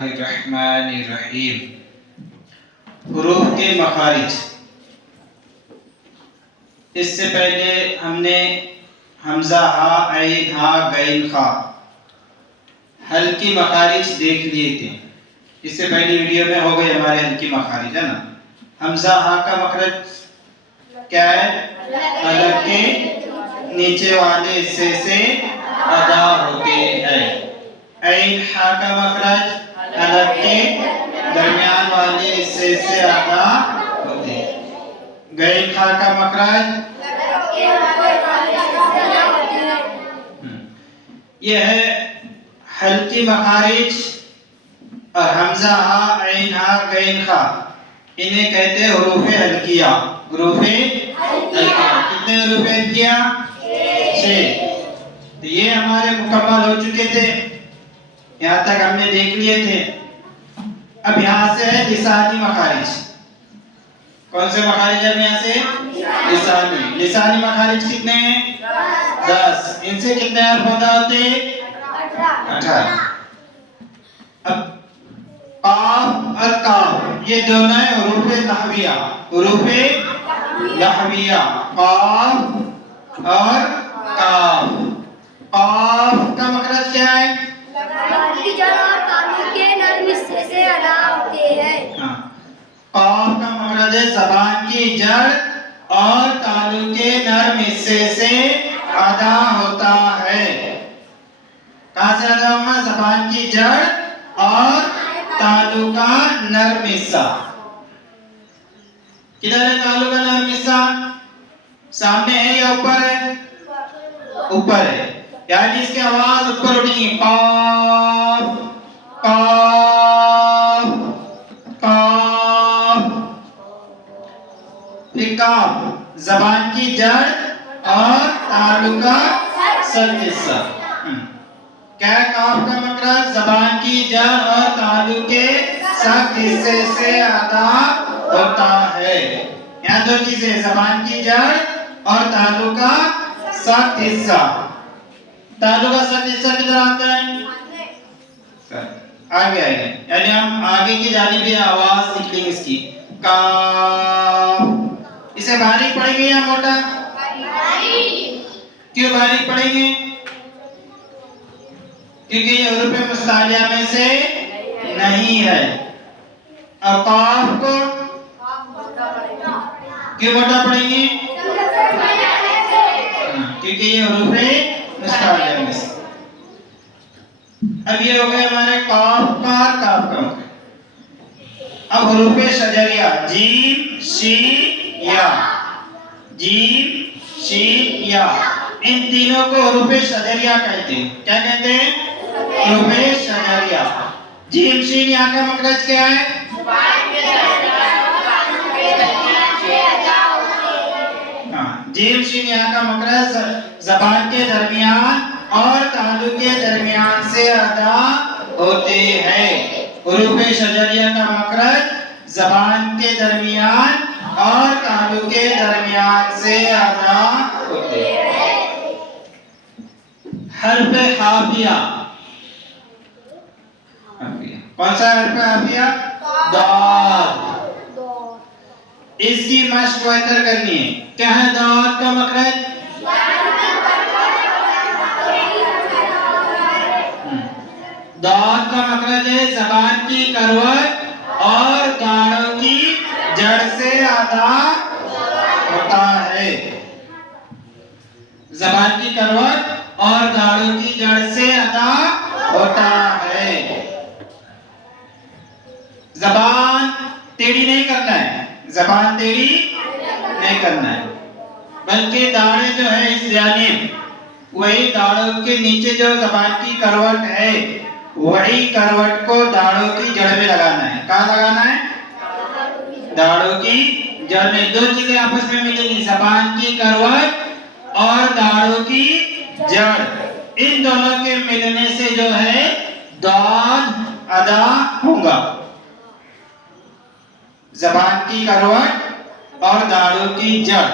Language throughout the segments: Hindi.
रहमानिर्रहीम। हुरूफ के मखारिज। इससे पहले हमने हमजा हा, ऐन हा, गैन खा हल्की मखारिज देख लिए थे। इससे पहली वीडियो में हो गए हमारे हल्की मखारिज, है ना। हमजा हा का मखरज क्या है? अलग के नीचे वाले हिस्से से अदा होते हैं। ऐन हा का मखरज अलग के दरमियान वाले हिस्से से अदा होते हैं। गैन खा का मखरज यह है हल्की मखारिज। और हमजा हा, ऐन हा, गैन खा इन्हें कहते हैं हुरूफे हल्किया। हुरूफे हल्किया कितने हुरूफे हल्किया? 6। तो ये हमारे मुकम्मल हो चुके थे, यहाँ तक हमने देख लिए थे। अब यहाँ से है लिसानी मखारिज। कौन से मखारिज है यहाँ से? लिसानी। लिसानी मखारिज कितने हैं? 10। इनसे कितने हर्फ अदा होते हैं? 18। अब काफ और काफ ये दोनों है हुरूफे नहविया। हुरूफे नहविया काफ और काफ। काफ का मखरज क्या है? काफ का मखरज है ज़बान की जड़ और तालु के नर्म हिस्से से अदा होता है। कहाँ से अदा होगा? ज़बान की जड़ और तालु का नर्म हिस्सा। किधर है तालु का नर्म हिस्सा? सामने है या ऊपर है? ऊपर है, यानी इसकी आवाज ऊपर उठेगी। काफ काफ काफ। काफ ज़बान की जड़ और तालु का सख्त हिस्सा। क्या है काफ का मखरज? ज़बान की जड़ और तालु के सख्त हिस्से से अदा होता है। यहाँ दो चीजें, ज़बान की जड़ और तालु का सख्त हिस्सा। तालु का सख्त हिस्सा किधर आता है? आगे आएगा, यानी हम आगे की जानिब भी आवाज निकलेंगे इसकी। काफ। इसे बारीक पढ़ेंगे या मोटा? क्यों बारीक पढ़ेंगे? क्योंकि ये हुरूफ मुस्तालिया में से नहीं है। और काफ को क्यों मोटा पढ़ेंगे? क्योंकि ये हुरूफ मुस्तालिया में से। अब ये हो गए हमारे काफ का और काफ का मखरज। अब हुरूफ शजरिया जीम, शीन, या। जीम, शीन, या इन तीनों को हुरूफ शजरिया कहते हैं। क्या कहते हैं? हुरूफ शजरिया। जीम, शीन, या का मखरज क्या है? जीम, शीन, या का मखरज ज़बान के दरमियान और तालु के दरमियान से अदा होते हैं। हुरूफ शजरिया का मखरज ज़बान के दरमियान और तालु के दरमियान से अदा होते हैं। हर्फ हाफिया। कौन सा हर्फ हाफिया? दाद। इसकी मश्क बेहतर करनी है। क्या है दाद का मखरज? दाद का मखरज है ज़बान की करवट और गाढ़ों की जड़ से अदा होता है। ज़बान की करवट और गाढ़ों की जड़ से अदा होता है। ज़बान टेढ़ी नहीं करना है, ज़बान टेढ़ी नहीं करना है, बल्कि दाढ़े जो है इस जानिब, वही दाढ़ों के नीचे जो ज़बान की करवट है, वही करवट को दाढ़ों की जड़ में लगाना है। कहाँ लगाना है? दाढ़ों की जड़ में। दो चीजें आपस में मिलेंगी, ज़बान की करवट और दाढ़ों की जड़। इन दोनों के मिलने से जो है दाद अदा होगा। ज़बान की करवट और दाढ़ों की जड़,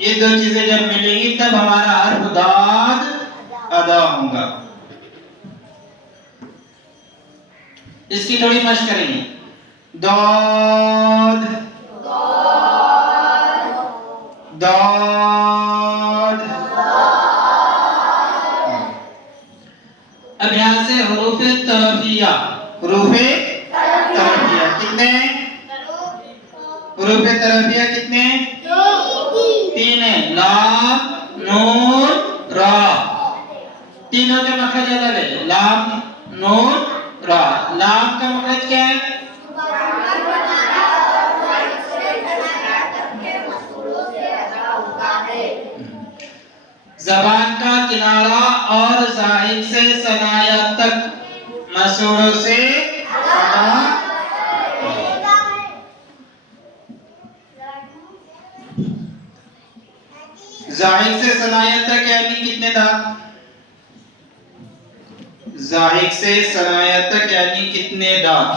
ये दो चीजें जब मिलेंगी तब हमारा हर्फ दाद अदा होगा। इसकी थोड़ी मशक करेंगे। दौद दौद। अब यहाँ से हुरूफे तरफिया, हुरूफे तरफिया कितने? हुरूफे तरफिया कितने? तीन है। लाम नून रा, तीनों के मखरज अलग है। लाम नून रा। लाम का मखरज क्या है? जबान का किनारा और जाहिर से सनाया तक मसूरों से अदा। जाहिर से सनाया तक यानी कितने दांत? जाहिर से सनाया तक यानी कितने दांत?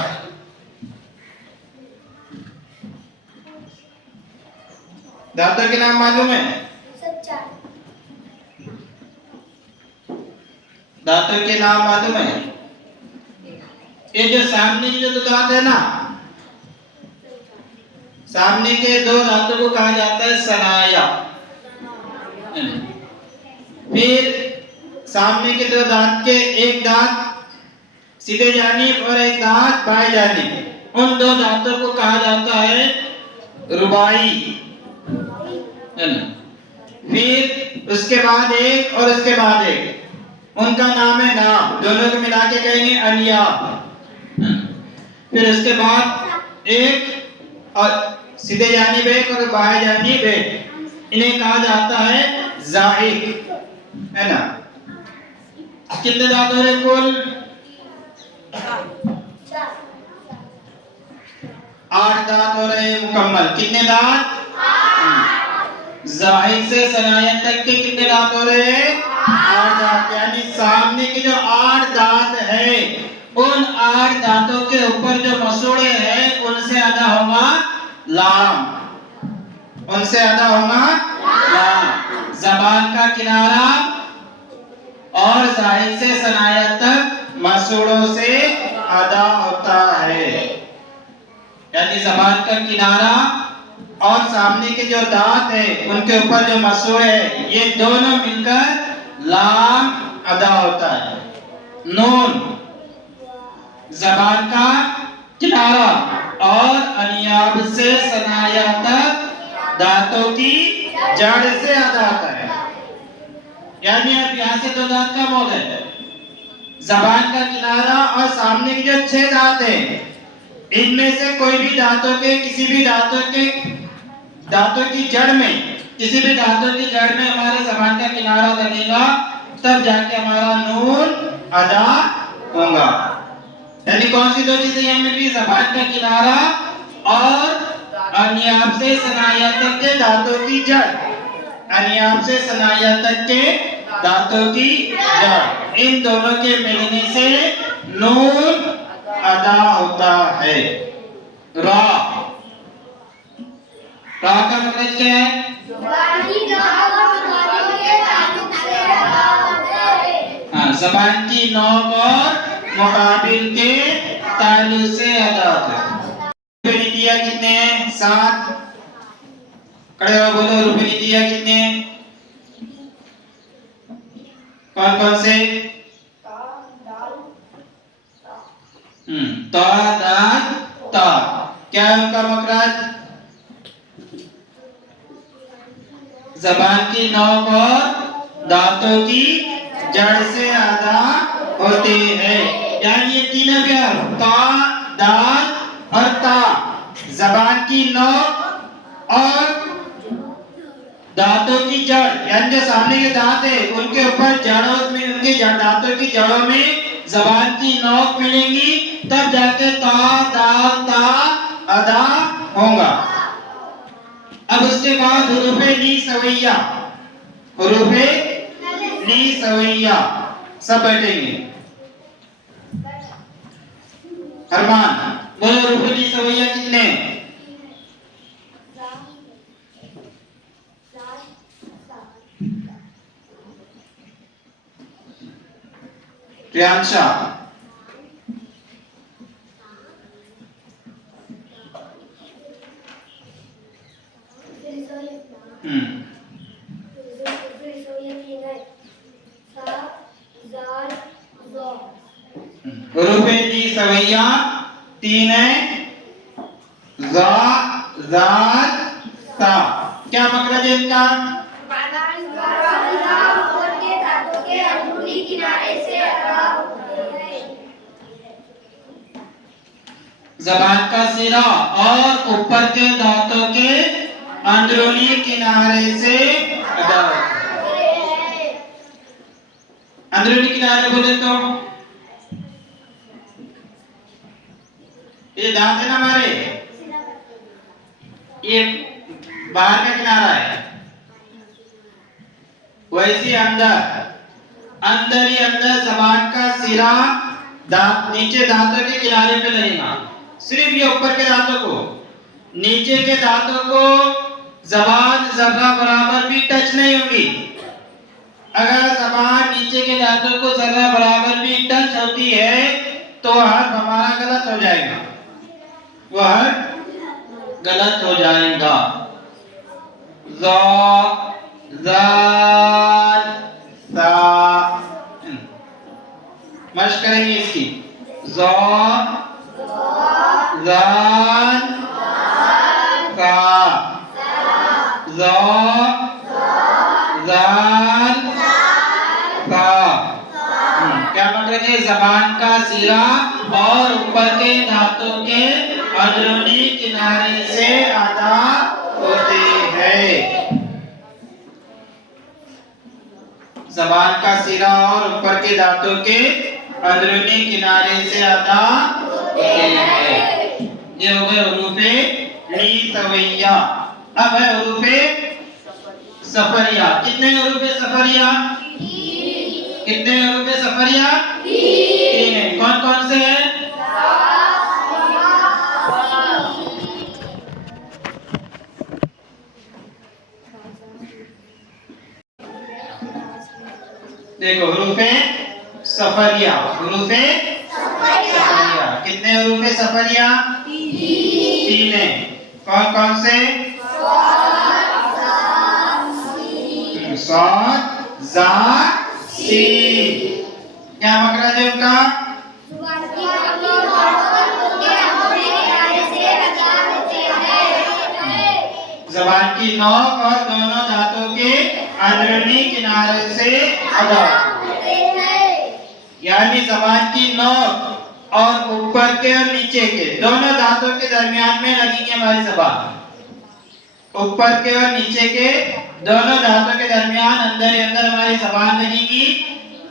दांतों के नाम मालूम है? दांतों के नाम मालूम है? ये जो सामने के जो दो दांत है ना, सामने के दो दांतों को कहा जाता है सनाया। फिर सामने के दो दांत के एक दांत सीधे जानिब और एक दांत बाएं जानिब, उन दो दांतों को कहा जाता है रुबाई, है ना। फिर उसके बाद एक और उसके बाद एक, उनका नाम है नाब। दोनों को मिला के कहेंगे अनियाब। फिर उसके बाद एक और सीधे जानिब एक और बाएं जानिब एक, इन्हें कहा जाता है जाइक, है ना। कितने दांत हो रहे कुल? 8 दांत हो रहे मुकम्मल। कितने दांत? 8। जाहिर से सनाया तक के कितने दांत हो रहे हैं? 8 दांत। यानी सामने के जो 8 दांत है, उन 8 दांतों के ऊपर जो मसूड़े हैं उनसे अदा होगा लाम, उनसे अदा होगा लाम। जबान का किनारा और जाहिर से सनाया तक मसूड़ों से अदा होता है। यानी जबान का किनारा और सामने के जो दांत है उनके ऊपर जो मसूड़े है, ये दोनों मिलकर लाम अदा होता है। नून जबान का किनारा और अनियाब से सनाया तक दांतों की जड़ से अदा होता है। यानी अब यहाँ से दो दांत कम हो गए। जबान का किनारा और सामने के जो 6 दांत हैं, इनमें से कोई भी दांतों के किसी भी दांतों की जड़ में, किसी भी दांतों की जड़ में हमारे जबान का किनारा लगेगा, तब जाके हमारा नून अदा होगा। यानी कौन सी दो चीजें यहाँ मिल रही? जबान का किनारा और अनियाब से सनाया तक के दांतों की जड़, अनियाब से सनाया तक के दांतों की जड़, इन दोनों के मिलने से नून अदा होता है। रा, रा का मतलब क्या है? हाँ, जबान की नोक और मुकाबिल के तालु से अदा होता है। रुपए नीतियाँ कितने हैं? 7। खड़े हो बोलो, रुपए नीतियाँ कितने हैं? कौन कौन से? ता दाल ता। क्या है उनका मखरज? जबान की नोक और दांतों की जड़ से अदा होती है। यानी ये तीनों भी ता दाल और ता, जबान की नोक और दांतों की जड़, यानी जो सामने के दांत है उनके ऊपर जड़ों में, उनके दांतों की जड़ों में जबान की नोक मिलेंगी, तब जाके ता दाल ता अदा होगा। अब उसके बाद हुरूफे नी सवैया, हुरूफे नी सवैया, सब बैठेंगे। अरमान बोलो, हुरूफे नी सवैया कितने? प्रियांशा हुरूफे दी सवैया तीन है, ज़ा, ज़ाल, सा। क्या मखरज है इनका? ज़बान का सिरा और ऊपर के दांतों के अंदरूनी किनारे से अदा होता है। अंदरूनी किनारे बोले तो ये दांत है ना हमारे, ये बाहर का किनारा है। वैसे अंदर ही अंदर ज़बान का सिरा दांत नीचे दांतों के किनारे पे लगेगा। सिर्फ ये ऊपर के दांतों को, नीचे के दांतों को ज़बान ज़र्रा बराबर भी टच नहीं होगी। अगर ज़बान नीचे के दांतों को ज़र्रा बराबर भी टच होती है तो हर्फ हमारा गलत हो जाएगा, वह गलत हो जाएगा। ज़ा, ज़ाल, सा। मश्क करेंगे इसकी। ज़ा, ज़ाल, सा। ज़ा, ज़ाल, सा। क्या मतलब है? ज़बान का सिरा और ऊपर के दांतों के अंदरूनी किनारे से अदा होते हैं। ज़बान का सिरा और ऊपर के दांतों के अंदरूनी किनारे से अदा होते हैं। ये हो गए हुरूफे ली सवैया। अब है हुरूफे सफरिया। कितने हुरूफे सफरिया? कितने हुरूफे सफरिया? तीन है। कौन कौन से हैं? देखो हुरूफे सफरिया, हुरूफे सफरिया। कितने हुरूफे सफरिया? तीन है। कौन कौन से? साद, जा, सीन। क्या मखरज है उनका? ज़बान की नोक और दोनों दांतों के अंदरूनी किनारे से अदा, यानी ज़बान की नोक और ऊपर के और नीचे के दोनों दांतों के दरमियान में लगेगी हमारी ज़बान। ऊपर के और नीचे के दोनों दांतों के दरमियान अंदर ही अंदर हमारी ज़बान लगेगी,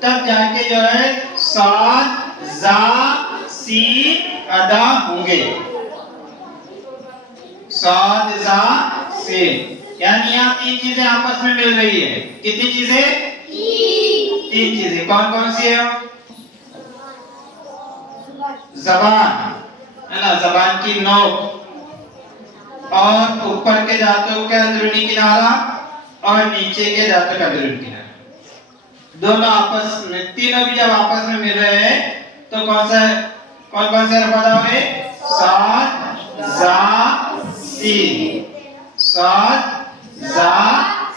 तब जाके जो है साद, जा, सीन अदा होंगे। साद, जा, सीन, यानी यहाँ तीन चीजें आपस में मिल रही है। कितनी चीजें? तीन चीजें। कौन कौन सी है? ज़बान है ना, ज़बान की नोक और ऊपर के दांतों का अंदरूनी किनारा और नीचे के दांतों का अंदरूनी किनारा, दोनों आपस में, तीनों भी जब आपस में मिल रहे हैं तो कौन कौन से हर्फ अदा होंगे? साद, जा, सीन। साद, जा,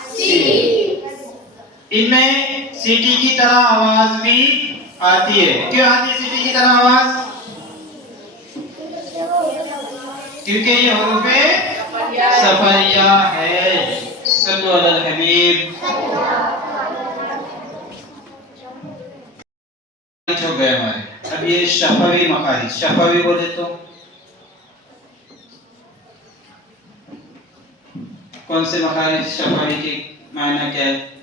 सीन। इनमें सीटी की तरह आवाज भी आती है। क्यों आती है सीटी की तरह आवाज? क्योंकि ये हुरूफे सफरिया है। सल्लल्लाहु अलैहि हबीब। हो गए हमारे। अब ये शफवी मखारिज, शफवी बोले तो कौन से मखारिज? शफवी के मायना क्या है?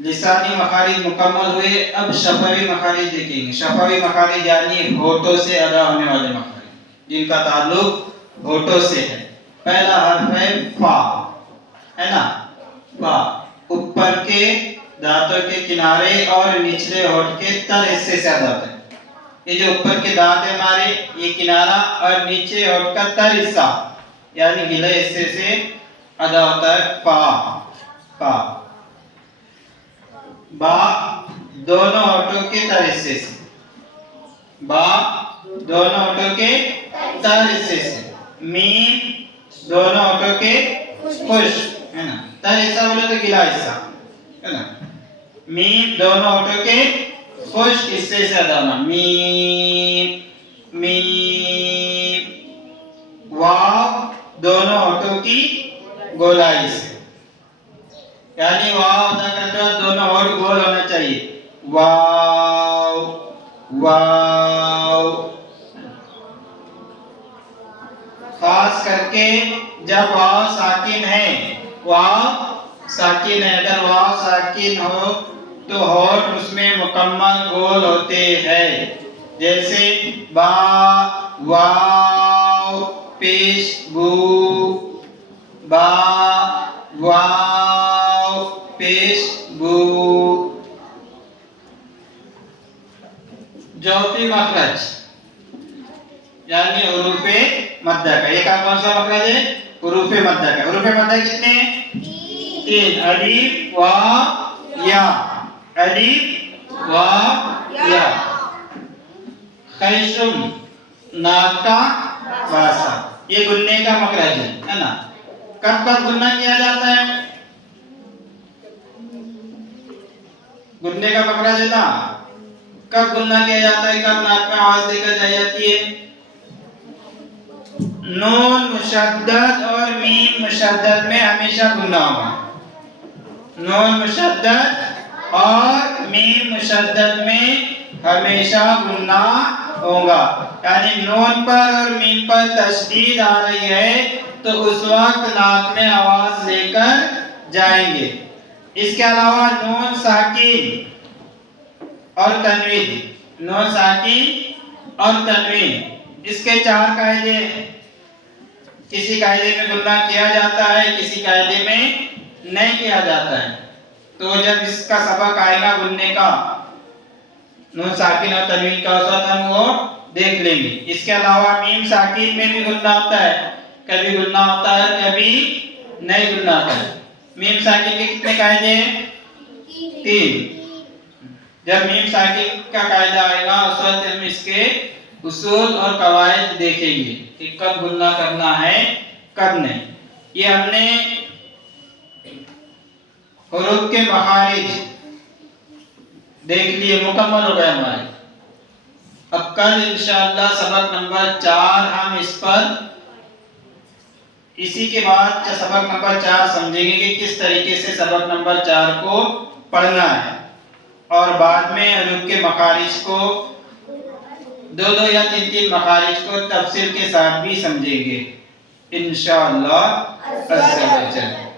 लिसानी मखारिज मुकम्मल हुए, अब शफवी मखारिज देखेंगे। शफवी मखारिज यानी होठों से अदा होने वाले मखारिज, जिनका ताल्लुक होठों से है। पहला हर्फ है फा, है ना, फा। ऊपर के दांतों के किनारे और निचले होठ के तर हिस्से से अदा होता है। ये जो ऊपर के दांत है हमारे, ये किनारा और नीचे होठ का तर हिस्सा यानी गिले हिस्से से अदा होता है फा। फा। बा दोनों होठों के तर हिस्से से, बा दोनों होठों के तर हिस्से से, मीम दोनों होठों के खुश, है ना, तर हिस्सा बोले तो गिला हिस्सा, है ना, मीम दोनों होठों के खुश हिस्से से अदा होना, मीम मीम, वाव दोनों होठों की गोलाई से, यानी वाव अदा करते वक्त दोनों होठ गोल होना चाहिए, वाव वाव। खास करके जब वाव साकिन है, वाव साकिन है, अगर वाव साकिन हो तो होठ उसमें मुकम्मल गोल होते हैं, जैसे बा वाव पेश बू, बा वाव पेश बू। जौफी मखरज यानी हुरूफे मद्दा का, ये कौन सा मखरज है? हुरूफे मद्दा का। हुरूफे मद्दा कितने हैं? 3, अलिफ वा या, अलिफ वा या। खैशुम नाक का वासा, ये गुन्ने का मखरज है ना। कब कब गुन्ना किया जाता है? गुन्ने का मखरज है ना, कब गुन्ना किया जाता है, कब नाक में आवाज देकर जाई जाती है? नून मुशद्दद और मीम मुशद्दद में हमेशा गुन्ना होगा, नून मुशद्दद और मीम मुशद्दद में हमेशा गुन्ना होगा, यानी नून पर और मीम पर तशदीद आ रही है तो उस वक्त नाक में आवाज लेकर जाएंगे। इसके अलावा नून साकिन और तनवीन, नून साकिन और तनवीन, इसके 4 कायदे, किसी कायदे में गुन्ना किया जाता है, किसी कायदे में नहीं किया जाता है। तो जब इसका सबक आएगा गुन्ने का, नून साकिन और तनवीन का औसत, हम वो देख लेंगे। इसके अलावा मीम साकिन में भी गुन्ना होता है, कभी गुन्ना होता है कभी नहीं गुन्ना होता है। मीम साकिन के कितने कायदे हैं? 3। जब मीम साकिन का कायदा आएगा उस वक्त हम इसके उसूल और कवायद देखेंगे कि कब गुन्ना करना है कब नहीं। ये हमने हुरूफ के मखारिज देख लिए, मुकम्मल हो गए हमारे। अब कल इंशाअल्लाह सबक नंबर 4 हम इस पर, इसी के बाद सबक नंबर 4 समझेंगे कि किस तरीके से सबक नंबर 4 को पढ़ना है, और बाद में हुरूफ के मखारिज को 2-2 या 3-3 मखारिज को तफसील के साथ भी समझेंगे इंशाअल्लाह। सल्लल्लाहु अलैहि वसल्लम।